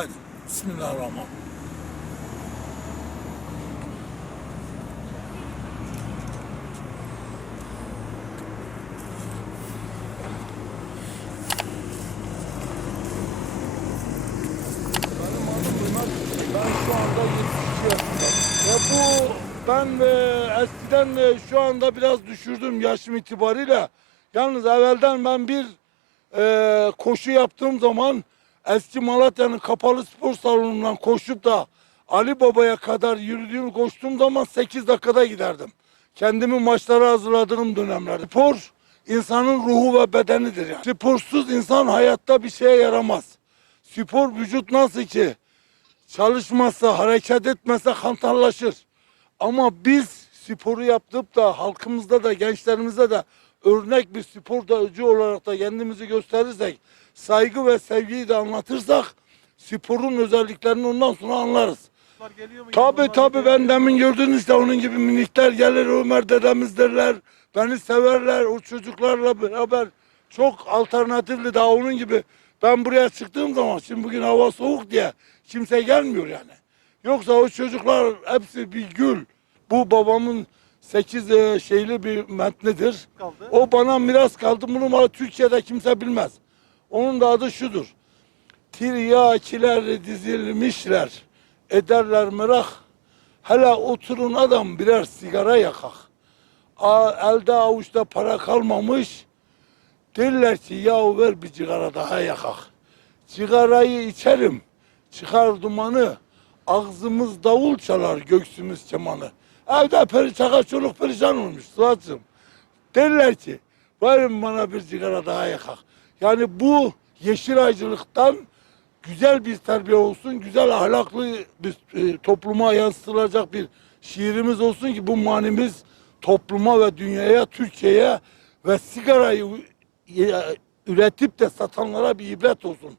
Hadi. Bismillahirrahmanirrahim. Ben şu anda 72 yaşındayım. Ve bu ben e, eskiden şu anda biraz düşürdüm yaşım itibariyle. Yalnız evvelden ben bir e, koşu yaptığım zaman eski Malatya'nın kapalı spor salonundan koşup da Ali Baba'ya kadar yürüdüğüm koştuğum zaman 8 dakikada giderdim. Kendimi maçlara hazırladığım dönemlerde. Spor insanın ruhu ve bedenidir yani. Sporsuz insan hayatta bir şeye yaramaz. Spor vücut nasıl ki çalışmazsa, hareket etmezse hantallaşır. Ama biz sporu yaptıp da halkımızda da gençlerimize de örnek bir sporcu olarak da kendimizi gösterirsek, saygı ve sevgiyi de anlatırsak sporun özelliklerini ondan sonra anlarız. Tabi tabi ben demin gördünüz de onun gibi minikler gelir Ömer dedemiz derler. Beni severler o çocuklarla beraber çok alternatifli daha onun gibi. Ben buraya çıktığım zaman şimdi bugün hava soğuk diye kimse gelmiyor yani. Yoksa o çocuklar hepsi bir gül. Bu babamın 8 şeyli bir metnidir. kaldı. O bana miras kaldı. Bunu bana Türkiye'de kimse bilmez. Onun da adı şudur. Tiryakiler dizilmişler. Ederler merak. Hele oturun adam birer sigara yakak. A- elde avuçta para kalmamış. Derler ki yahu ver bir sigara daha yakak. Sigarayı içerim. Çıkar dumanı. Ağzımız davul çalar göksümüz kemanı. Evde peri çaka çoluk perişan olmuş Suat'cığım. Derler ki verin bana bir sigara daha yakak. Yani bu yeşil aycılıktan güzel bir terbiye olsun, güzel ahlaklı bir e, topluma yansıtılacak bir şiirimiz olsun ki bu manimiz topluma ve dünyaya, Türkiye'ye ve sigarayı e, üretip de satanlara bir ibret olsun.